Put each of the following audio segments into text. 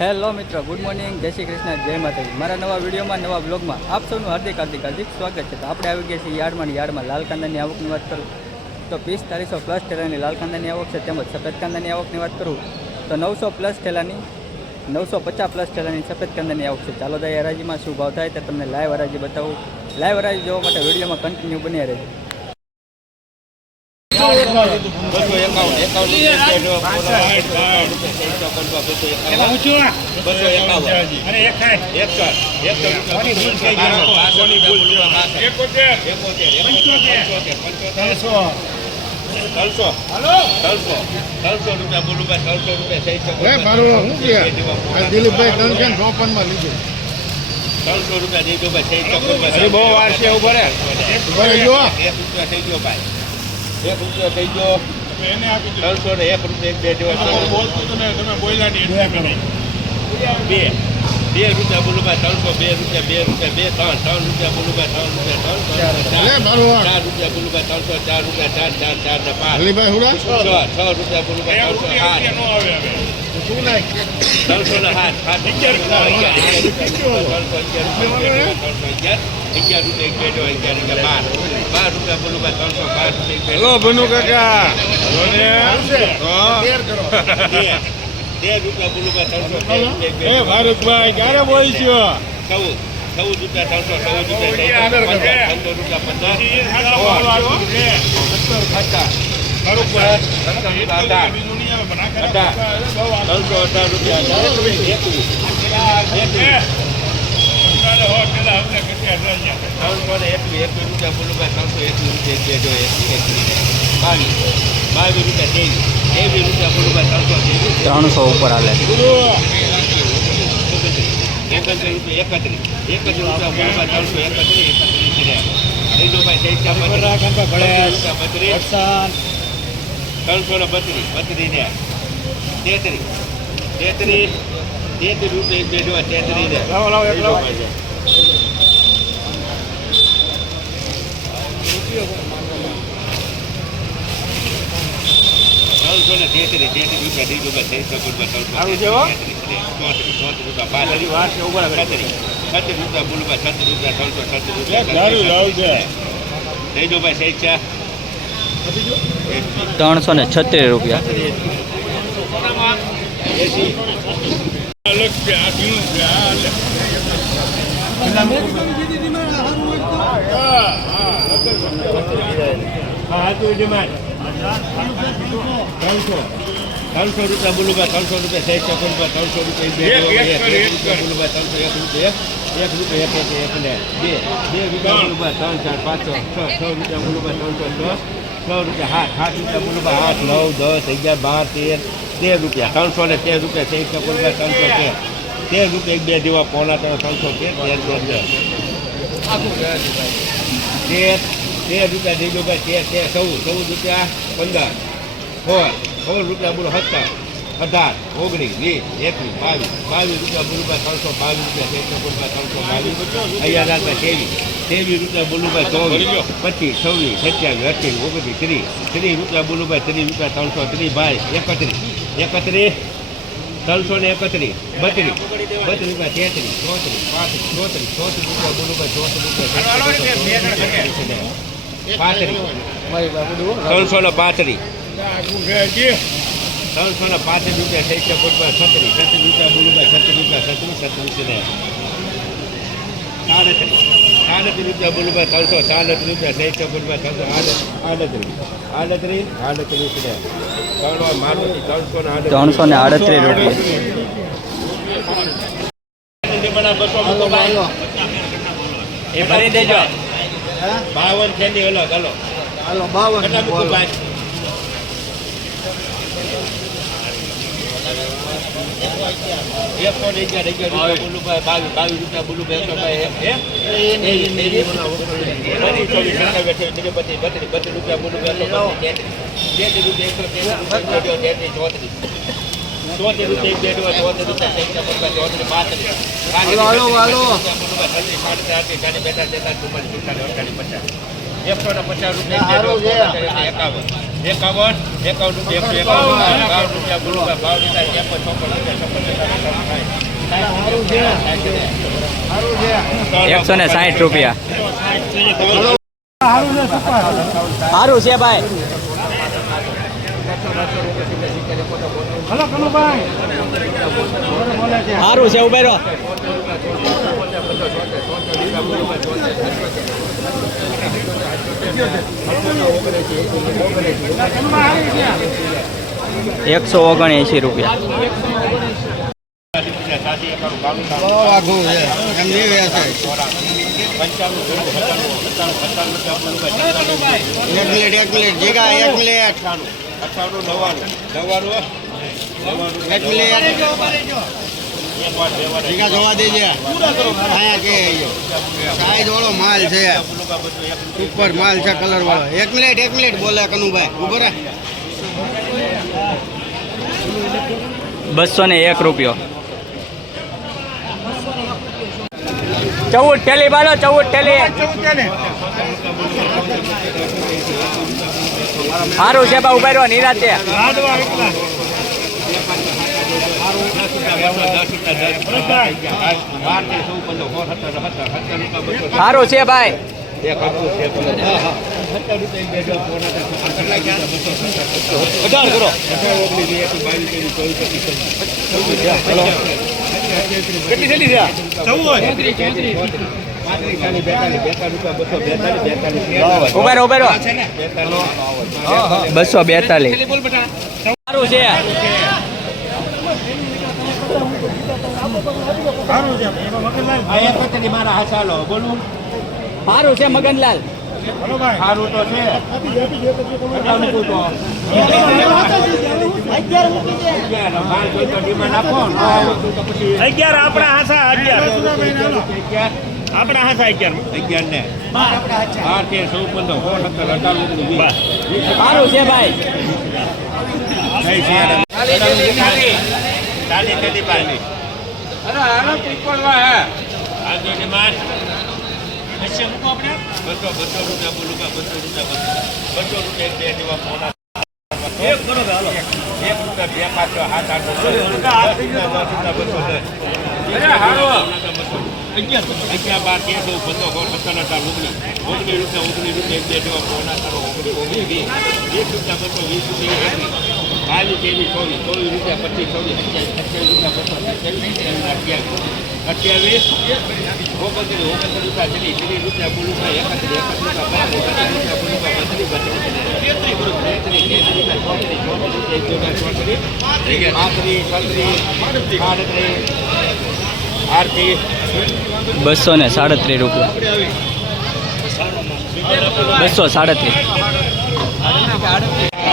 Hello મિત્રો good morning જય શ્રી કૃષ્ણ, જય માતાજી. મારા નવા વિડીયોમાં, નવા બ્લોગમાં આપ સૌનું હાર્દિક હાર્દિક હાર્દિક સ્વાગત છે. તો આપણે આવી ગયા છીએ યાર્ડમાં યાર્ડમાં લાલ કાંદાની આવકની વાત કરું. તો પિસ્તાલીસો પ્લસ ઠેલાની લાલ કાંદાની આવક છે તેમજ સફેદ કાંદાની આવકની વાત કરું. તો નવસો પ્લસ ઠેલાની, નવસો પચાસ પ્લસ ઠેલાની સફેદ કાંદાની આવક છે. ચાલો દાઈ હરાજીમાં શું ભાવ થાય તે તમને લાઈવ હરાજી બતાવું. લાઈવ હરાજી જોવા માટે વિડીયોમાં કન્ટિન્યુ બની રહેજો. ત્રણસો ત્રણસો ત્રણસો રૂપિયા બોલું ત્રણસો રૂપિયા દિલીપભાઈ ત્રણ છે ને લીધું ત્રણસો રૂપિયા દેજો ભાઈ શકો હજી બહુ વાર છે એવું ભરે એક રૂપિયા થઈ ગયો ભાઈ. એક રૂપિયા થઈ ગયો. ત્રણસો ને એક રૂપિયા એક બે જેવા બે. બે રૂપિયા બોલું ભાઈ ત્રણસો બે રૂપિયા બે રૂપિયા બે ત્રણ ત્રણ રૂપિયા બોલું ભાઈ ત્રણ રૂપિયા ત્રણ ચાર રૂપિયા બોલું ભાઈ ત્રણસો ચાર રૂપિયા ચાર ચાર ચાર ને પાંચ. છ છ રૂપિયા બોલું ભાઈ ત્રણસો આઠ. ત્રણસો ને આઠ આઠ અગિયાર. ત્રણસો અગિયાર ત્રણસો અગિયાર. અગિયાર રૂપિયા એક બે અગિયાર અગિયાર બાર બાર રૂપિયા બોલું ભાઈ ત્રણસો બાર રૂપિયા હેલો ભનુ કાકા તેર તેર રૂપિયા બોલું ભાઈ ત્રણસો તેર રૂપિયા એક બે એ ભારતભાઈ ક્યારે બોલશો ચૌદ ચૌદ રૂપિયા ત્રણસો ચૌદ રૂપિયા પંદર રૂપિયા પંદર ત્રણસો અઢાર રૂપિયા એકવીસ એકવીસ ત્રણસો ને એકવીસ એકવીસ રૂપિયા બોલું ભાઈ ત્રણસો એકવીસ રૂપિયા જો એકવીસ બાવીસ બાવીસ રૂપિયા ત્રેવીસ ત્રેવીસ રૂપિયા બોલું ભાઈ ત્રણસો ત્રણસો ઉપર હાલે એકત્રીસ રૂપિયા એકત્રીસ એકત્રીસ રૂપિયા બોલવા ત્રણસો એકત્રીસ એકત્રીસ ત્રણસો ને બત્રીસ બત્રીસ રહ્યા તેત્રીસ તેત્રીસ તેત્રીસ રૂપિયા એક બે જોવા તેત્રીસ ત્રીજો ભાઈ છે. ત્રણસો ને તેત્રીસ રૂપિયા. અલગ છે બોલવા ત્રણસો સારું છે હો? ચોત્રીસ ચોત્રીસ રૂપિયા પાંત્રીસ છત્રીસ છત્રીસ રૂપિયા બોલવા છત્રીસ રૂપિયા ત્રણસો ત્રણસો રૂપિયા એસી ત્રણસો રૂપિયા બોલું ત્રણસો રૂપિયા ત્રણસો રૂપિયા રૂપિયા ત્રણસો એક રૂપિયા એક રૂપિયા એક એક ને બે બે રૂપિયા બોલું ત્રણ ચાર પાંચ છ છ રૂપિયા બોલું ત્રણસો છ છ રૂપિયા હાથ સાત રૂપિયા બોલું આઠ નવ દસ અગિયાર બાર તેર તેર રૂપિયા ત્રણસો ને તેર રૂપિયા સહી રૂપિયા ત્રણસો તેર તેર રૂપિયા એક બે જેવા પોણા ત્રણ ત્રણસો તેર તેર તેર તેર તેર તેર રૂપિયા દેજો ભાઈ તેર તેર ચૌદ ચૌદ રૂપિયા પંદર સોળ સોળ રૂપિયા બોલો સત્તર અઢાર ઓગણીસ વીસ એકવીસ બાવીસ બાવીસ રૂપિયા બોલુભાઈ ત્રણસો બાવીસ રૂપિયા તેરસો બોલુભાઈ ત્રણસો બાવીસ અગિયાર રૂપિયા ત્રેવીસ ત્રેવીસ રૂપિયા બોલુભાઈ ચોવીસ પચીસ છવ્વીસ સત્યાવીસ અઠ્યાવીસ ઓગણત્રીસ ત્રીસ ત્રીસ રૂપિયા બોલુભાઈ ત્રીસ રૂપિયા ત્રણસો ત્રીસ ભાઈ એકત્રીસ એકત્રીસ ત્રણસો ને એકત્રીસ બત્રીસ બત્રીસ રૂપિયા તેત્રીસ ચોત્રીસ પાંત્રીસ ચોત્રીસ ચોત્રીસ રૂપિયા બોલુભાઈ ચોત્રીસ પાંત્રીસ ત્રણસો ને પાંત્રીસ. ત્રણસો ને પાંત્રીસ રૂપિયા થઈ છે બોલવા છત્રીસ. છત્રીસ રૂપિયા બોલું છત્રીસ રૂપિયા છત્રીસ છત્રીસ ને સાડત્રીસ. સાડત્રીસ રૂપિયા બોલું ત્રણસો સાડત્રીસ રૂપિયા થઈ છે બોલવા ત્રણસો આડત્રીસ. આડત્રીસ. આડત્રીસ ને ત્રણ મારું ત્રણસો ને આડત્રીસ. ત્રણસો ને આડત્રીસ રૂપિયા. એ ભરી દેજો. બાવન છે અલગ હલો હાલો બાવન અગિયાર અગિયાર રૂપિયા ચોત્રીસ. રૂપિયા ચોત્રીસ રૂપિયા ચોત્રીસ, પાંત્રીસ. ચુમ્માલીસ, પિસ્તાલીસ, અડતાલીસ, પચાસ. એકસો ને પચાસ રૂપિયા એકાવન એકાવન એકાવન રૂપિયા એકસો એકાવન બાવન રૂપિયા બાવન રૂપિયા ચોપન રૂપિયા સાઠ. એકસો ને સાઠ રૂપિયા સારું છે ભાઈ સારું છે ઉભેરો એકસો ઓગણએંશી રૂપિયા. એક મિનિટ એક મિનિટ. જીગા એક મિનિટ. અઠાણું નવ્વાણું. નવ્વાણું માલ છે. ઉપર માલ છે કલર વાળો. એક મિનિટ એક મિનિટ બોલે કનુભાઈ. ઊભો બસો ને એક રૂપિયો. ચૌદ ઠેલી બાલો, ચૌદ ઠેલી. સારું છે બા ઊભા રહ્યો, નિરાતે. સારું છે ભાઈ. અઢાર કરો કેટલી બસો બેતાલીસ. સારું છે. સારું છે મગનલાલ સારું છે હાસા અગિયાર અગિયાર ને બાર તેર ચૌદ પંદર સારું છે ભાઈ ચાલી. અરે આનો ત્રિકોણમાં હે. આ જો ડિમાન્ડ. બસો બસો રૂપિયા બોલું કા બસો રૂપિયા બસો રૂપિયા. એક બે જેવા પોણા એક કરો હાલો. એક રૂપિયા બે પાંચ હાથ આઠ બસો અરે હારો અગિયાર બાર તેર ચૌદ પંદર સોળ સત્તર અઢાર ઓગણીસ. ઓગણીસ રૂપિયા ઓગણીસ રૂપિયા એક બે જેવા પોણા કરો ઓગણીસ ઓગણીસ વીસ. વીસ રૂપિયા બસો વીસ રૂપિયા. બાવીસ ત્રેવીસ ચોવીસ ચોવીસ રૂપિયા પચીસ ચોવીસ અઠ્યાવીસ રૂપિયા બસો સત્યાવીસ અઠ્યાવીસ. ઓગણત્રીસ ઓગણત્રીસ રૂપિયા ત્રીસ ત્રીસ રૂપિયા બોલું એકત્રીસ એકત્રીસ રૂપિયા બાર ઓગણત્રીસ રૂપિયા બત્રીસ બત્રીસ તેત્રીસ તેત્રીસ તેત્રીસ રૂપિયા ચોત્રીસ ચોત્રીસ એક રૂપિયા ચોત્રીસ પાંત્રીસ છત્રીસ આડત્રીસ આડત્રીસ બસો ને સાડત્રીસ રૂપિયા. બસો સાડત્રીસ.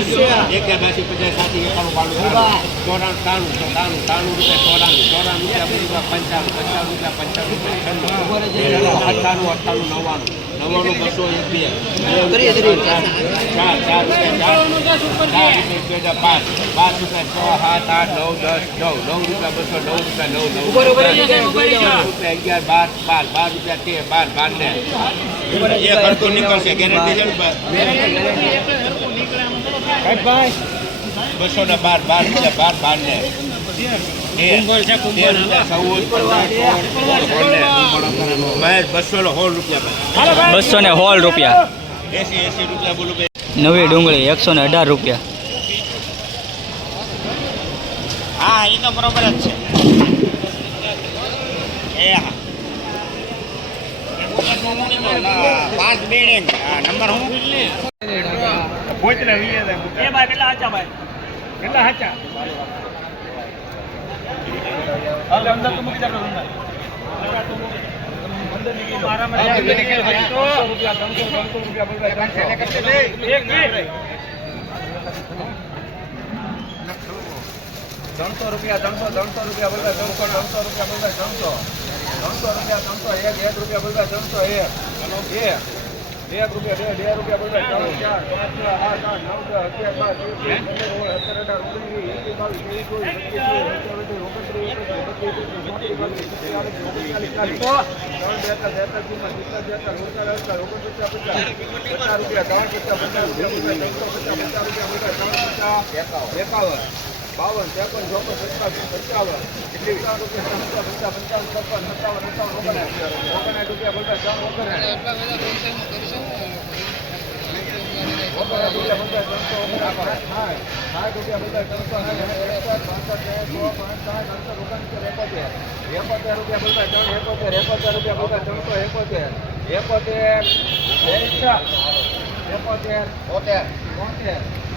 એક્યાસી પચાસ સાથી એકાણું બાણું ચોરાણું ત્રાણું ત્રાણું ત્રાણું રૂપિયા ચોરાણું ચોરાણું રૂપિયા પંચાણું પંચાણું રૂપિયા પંચાણું રૂપિયા અઠ્ઠાણું અઠ્ઠાણું નવ્વાણું. નવ્વાણું બસો એક બે. ચાર ચાર રૂપિયા એક પાંચ. પાંચ રૂપિયા છ સાત આઠ નવ દસ નવ. નવ રૂપિયા બસો નવ રૂપિયા નવ નવ. રૂપિયા અગિયાર બાર બાર. બાર રૂપિયા તેર બાર બાર ને. એક હરકું નીકળશે ગેરંટી છે ને બસો ને બાર બાર રૂપિયા બાર બાર ને. બસો ને. સોળ રૂપિયા નવી ડુંગળી એકસો ને અઢાર રૂપિયા. હા એ તો બરોબર જ છે. એ હા. પાંચ બિલ્ડિંગ. નંબર હું? પોચને વીએ એ ભાઈ કેટલા હાચા ભાઈ. કેટલા હાચા. હાલે અંદર તો મૂકી જાવ અંદર ત્રણસો રૂપિયા ત્રણસો ત્રણસો રૂપિયા બોલવા ત્રણસો ત્રણસો રૂપિયા બોલવા ત્રણસો ત્રણસો રૂપિયા ત્રણસો એક એક રૂપિયા બોલવા ત્રણસો એક. બે રૂપિયા બે બે રૂપિયા બધા ત્રણ ચાર પાંચ છ આઠ આઠ નવ દસ અગિયાર બાર ત્રીસ પંદર સત્તર અઢાર ઓગણીસ એકવીસ બાવીસ ત્રેવીસ ઓગણત્રીસ ત્રણ ઓગણત્રીસ ઓગણત્રીસ એકાવન બાવન ત્રેપન ચોપન સત્તાવીસ પંચાવન એટલી પચાસ રૂપિયા પચાસ પંચાવન છપ્પન સત્તાવન સત્તાવન ઓગણસાઠ ઓગણસાઠ રૂપિયા પચાસ ચાર ઓગણસાઠ એકોતેર એકોતેર એકોતેર. પોતેર પોતેર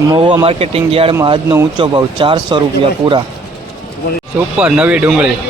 महुआ मार्केटिंग यार्ड में आज ना ऊंचो भाव चार सौ रुपया पूरा सुपर नवी डूँगी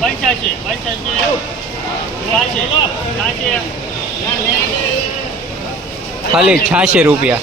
પંચ્યાસી પંચ્યાસી ત્રાસી ત્રાસી ખાલી છ્યાસી રૂપિયા.